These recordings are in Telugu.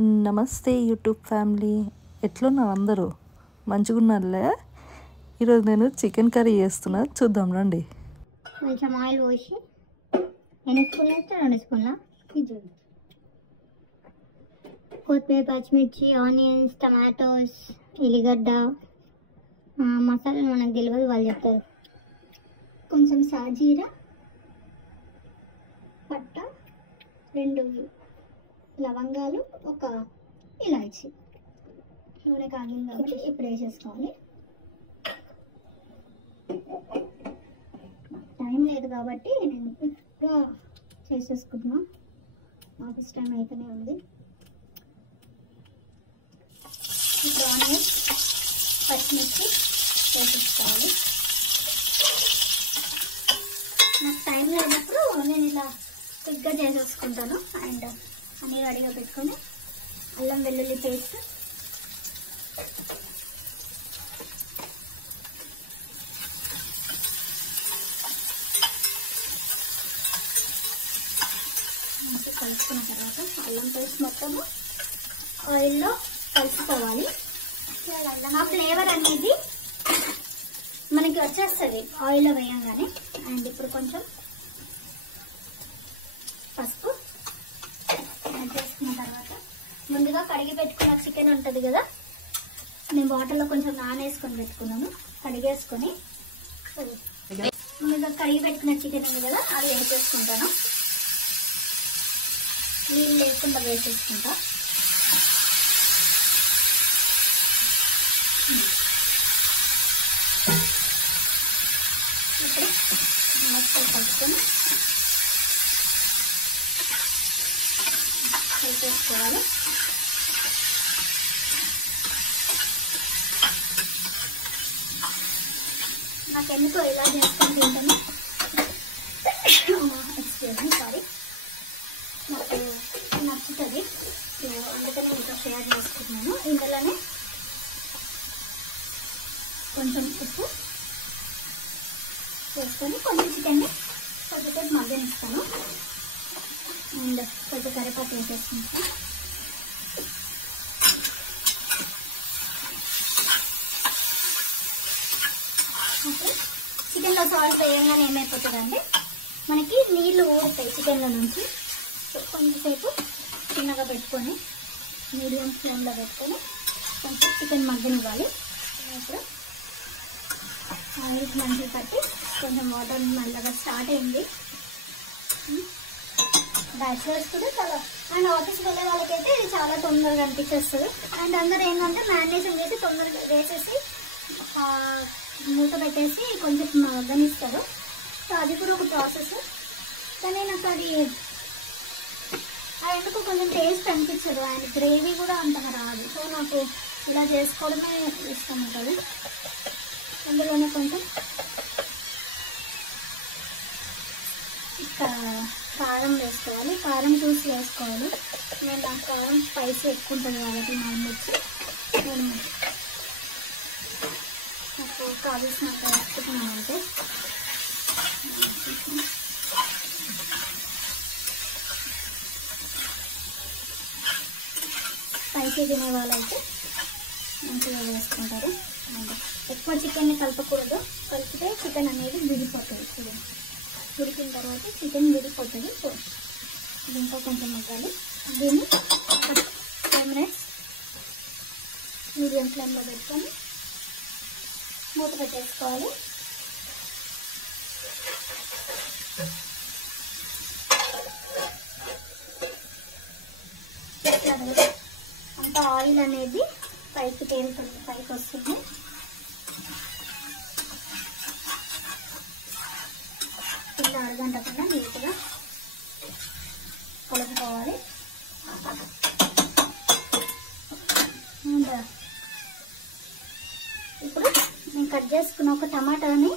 నమస్తే యూట్యూబ్ ఫ్యామిలీ, ఎట్లున్నారు అందరూ? మంచిగున్నారులే. ఈరోజు నేను చికెన్ కర్రీ చేస్తున్నా, చూద్దాం రండి. కొంచెం ఆయిల్ పోసి ఎన్ని స్పూన్లు వేస్తే 2 స్పూన్ల కొత్తిమీర, పచ్చిమిర్చి, ఆనియన్స్, టమాటోస్, ఎల్లిగడ్డ, మసాలాలు మనకు తెలియదు, వాళ్ళు చెప్తారు. కొంచెం సాజీరా, పట్ట, 2 లవంగాలు, 1 ఇలాచి. నూనె కాగింది కాబట్టి ఇప్పుడు వేసేసుకోవాలి. టైం లేదు కాబట్టి నేను ఇప్పుడు చేసేసుకుంటున్నా, ఆఫీస్ టైం అయితేనే ఉంది. ఇప్పుడు ఆనియన్స్, పచ్చిమిర్చి వేసేసుకోవాలి. నాకు టైం లేనప్పుడు నేను ఇలా క్విక్గా చేసేసుకుంటాను. అండ్ అన్నీ రెడీగా పెట్టుకొని అల్లం వెల్లుల్లి పేస్ట్, కలుపుకున్న తర్వాత అల్లం పేస్ట్ మొత్తము ఆయిల్లో కలుపుకోవాలి. ఆ ఫ్లేవర్ అనేది మనకి వచ్చేస్తుంది ఆయిల్లో వేయంగానే. అండ్ ఇప్పుడు కొంచెం పసుపు యాడ్ చేసుకున్న తర్వాత ముందుగా కడిగి పెట్టుకున్న చికెన్ ఉంటుంది కదా, నేను వాటర్లో కొంచెం నానేసుకొని పెట్టుకున్నాను. కడిగేసుకొని ముందుగా కడిగి పెట్టుకున్న చికెన్ ఉంది కదా, అది వేసేసుకుంటాను. నీళ్ళు లేకుండా వేసేసుకుంటా. ఇప్పుడు మొత్తం కలుపుకొని కలిపేసుకోవాలి. నాకెందుకో ఇలా చేసుకొని తింటాను, సారీ, నాకు నచ్చుతుంది, అందుకని ఇంకా షేర్ చేసుకుంటున్నాను. ఇందులోనే కొంచెం ఉప్పు వేసుకొని కొంచెం చికెన్ని కొద్దిసేపు మగ్గనిస్తాను. అండ్ కొంచెం కరివేపాకు వేసేసుకుంటాను. ఓకే, చికెన్లో సాల్ట్ వేయంగానే ఏమైపోతుందంటే మనకి నీళ్ళు ఊరుతాయి చికెన్లో నుంచి. కొంచెంసేపు చిన్నగా పెట్టుకొని మీడియం ఫ్లేమ్లో పెట్టుకొని కొంచెం చికెన్ మగ్గనివ్వాలి. ఇప్పుడు ఆయిల్ మంచిగా పట్టి కొంచెం వాటర్ మెల్లగా స్టార్ట్ అయింది. బ్యాచిలర్స్ కూడా చాలా, అండ్ ఆఫీస్కి వెళ్ళే వాళ్ళకైతే ఇది చాలా తొందరగా అనిపించేస్తుంది. అండ్ అందరూ ఏంటంటే మ్యారినేషన్ చేసి తొందరగా వేసేసి మూత పెట్టేసి కొంచెం మగ్గనిస్తారు. సో అది కూడా ఒక ప్రాసెస్, కానీ నాకు అది ఎందుకు కొంచెం టేస్ట్ అనిపించదు. అండ్ గ్రేవీ కూడా అంతగా రాదు. సో నాకు ఇలా చేసుకోవడమే ఇష్టం ఉంటుంది. అందులోనే కొంచెం కారం వేసుకోవాలి. కారం చూసి వేసుకోవాలి. నేను నాకు కారం స్పైసీ ఎక్కువ ఉంటుంది కాబట్టి మిర్చి నేను నాకు కావాల్సినంత వేసుకుంటున్నాను. అంటే స్పైసీ తినే వాళ్ళైతే మంచిగా వేసుకుంటారు. అండ్ ఎక్కువ చికెన్ని కలపకూడదు, కలిపితే చికెన్ అనేది విడిపోతుంది. చూడండి, ఉడికిన తర్వాత చికెన్ విడిపోతుంది. సో దీంట్లో కొంచెం మగ్గాలి. దీన్ని 5 మినిట్స్ మీడియం ఫ్లేమ్లో పెట్టుకొని మూత పెట్టేసుకోవాలి. అంత ఆయిల్ అనేది పైకి తేలుతుంది, పైకి వస్తుంది. కింద అరగంట కన్నా నీట్గా కలుపుకోవాలి. ఇప్పుడు నేను కట్ చేసుకున్న ఒక టమాటాని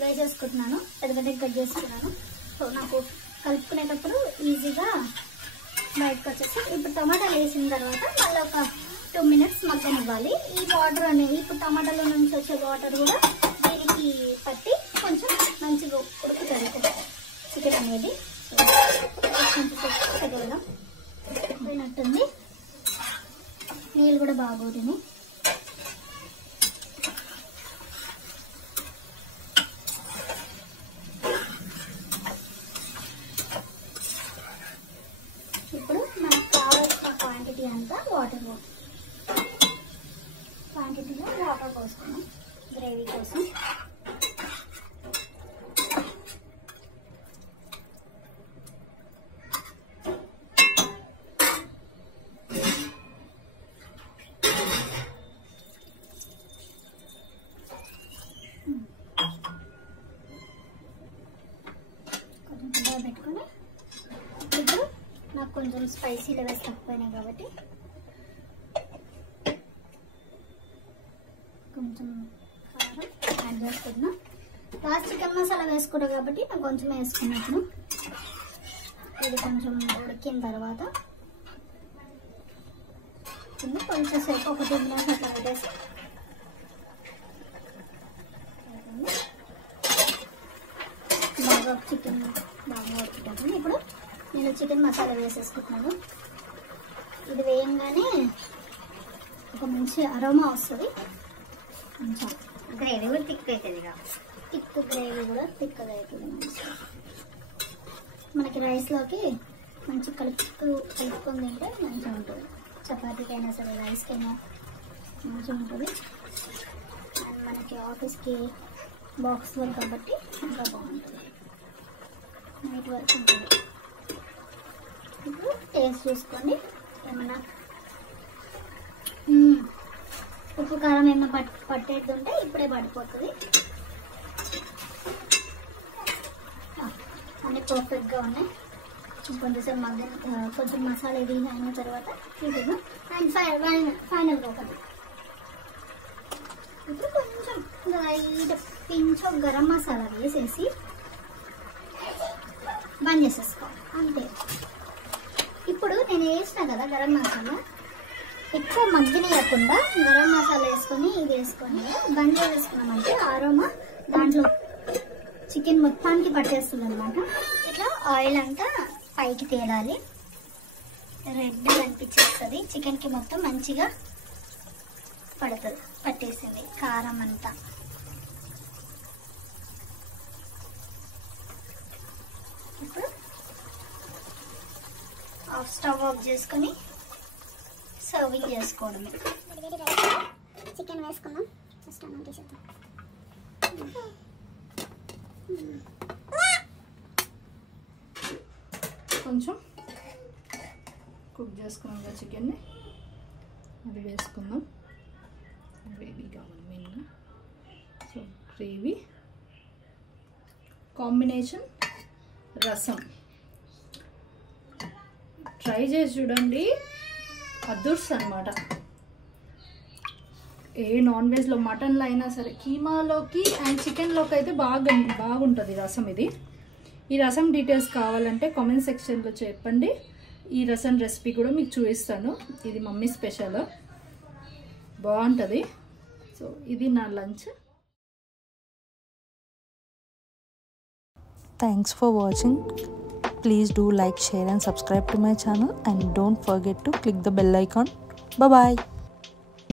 వేసేసుకుంటున్నాను, పెద్దగా కట్ చేసుకున్నాను. సో నాకు కలుపుకునేటప్పుడు ఈజీగా బయటకు వచ్చేసి. ఇప్పుడు టమాటాలు వేసిన తర్వాత మళ్ళీ ఒక 2 మినిట్స్ మగ్గనివ్వాలి. ఈ వాటర్ అనేది ఇప్పుడు టమాటాలో నుంచి వచ్చే వాటర్ కూడా దీనికి పట్టి కొంచెం మంచిగా ఉడుకుతుంది చికెన్ అనేది. కొంచెం పోయినట్టుంది. నీళ్ళు కూడా బాగా ఊరినాయి. ఇప్పుడు మనకు కావాల్సిన క్వాంటిటీలో వాటర్ పోసుకున్నాం గ్రేవీ కోసం. పెట్టుకొని ఇప్పుడు నాకు కొంచెం స్పైసీ లెవెల్స్ తక్కువైనాయి కాబట్టి కొంచెం కారం యాడ్ చేసుకుంటున్నా. లాస్ట్ చికెన్ మసాలా వేసుకుంటా కాబట్టి నాకు కొంచెం వేసుకున్నప్పుడు ఇది కొంచెం ఉడికిన తర్వాత కొంచెం సేపు ఒక 2 మినిట్స్ అట్లా పెట్టేసి బాగా చికెన్ బాగా ఉడుకుతుంది. ఇప్పుడు నేను చికెన్ మసాలా వేసేసుకుంటున్నాను. ఇది వేయంగానే ఒక మంచి అరోమా వస్తుంది. కొంచెం గ్రేవీ కూడా థిక్ అవుతుంది. గ్రేవీ కూడా థిక్గా అవుతుంది. మంచిగా మనకి రైస్లోకి మంచి కలుపుకొని తింటే మంచిగా ఉంటుంది. చపాతీకైనా సరే రైస్కైనా మంచిగా ఉంటుంది. అండ్ మనకి ఆఫీస్కి బాక్స్లో కాబట్టి ఇంకా బాగుంటుంది. నైట్ వరకు ఉంటుంది. ఇప్పుడు టేస్ట్ చూసుకోండి. ఏమన్నా ఉప్పు కారం ఏమైనా పట్టేది ఉంటే ఇప్పుడే పడిపోతుంది. అన్నీ పర్ఫెక్ట్గా ఉన్నాయి. కొంచెంసేపు కొంచెం మసాలా ఇది అయిన తర్వాత తీసేద్దాం. అండ్ ఫైనల్గా ఒకటి ఇప్పుడు కొంచెం లైట్ పించ్ గరం మసాలా వేసేసి బంద్ చేసేసుకోవాలి అంతే. ఇప్పుడు నేను వేసిన కదా గరం మసాలా ఎక్కువ మగ్గనియకుండా గరం మసాలా వేసుకొని ఇది వేసుకొని బంద్ చేసుకున్నామంటే ఆరోమా దాంట్లో చికెన్ మొత్తానికి పట్టేస్తుంది అనమాట. ఇట్లా ఆయిల్ అంతా పైకి తేలాలి. రెడ్ అనిపించేస్తుంది. చికెన్కి మొత్తం మంచిగా పట్టేసింది కారం అంతా. ఇప్పుడు స్టవ్ ఆఫ్ చేసుకొని సర్వింగ్ చేసుకోవడమే. చికెన్ వేసుకున్నాం. ఫస్ట్ అన్నం తీసేద్దాం. కొంచెం కుక్ చేసుకున్నాం కదా చికెన్ని, అది వేసుకుందాం. గ్రేవీ కావాలి మెయిన్గా. సో గ్రేవీ కాంబినేషన్ రసం ట్రై చేసి చూడండి. అదుర్స్ అనమాట. ఏ నాన్ వెజ్లో మటన్లో అయినా సరే కీమాలోకి అండ్ చికెన్లోకి అయితే బాగుంటుంది రసం ఇది. ఈ రసం డీటెయిల్స్ కావాలంటే కామెంట్ సెక్షన్లో చెప్పండి. ఈ రసం రెసిపీ కూడా మీకు చూపిస్తాను. ఇది మమ్మీ స్పెషల్, బాగుంటుంది. సో ఇది నా lunch. Thanks for watching. Please do like, share and subscribe to my channel, and don't forget to click the bell icon. Bye bye.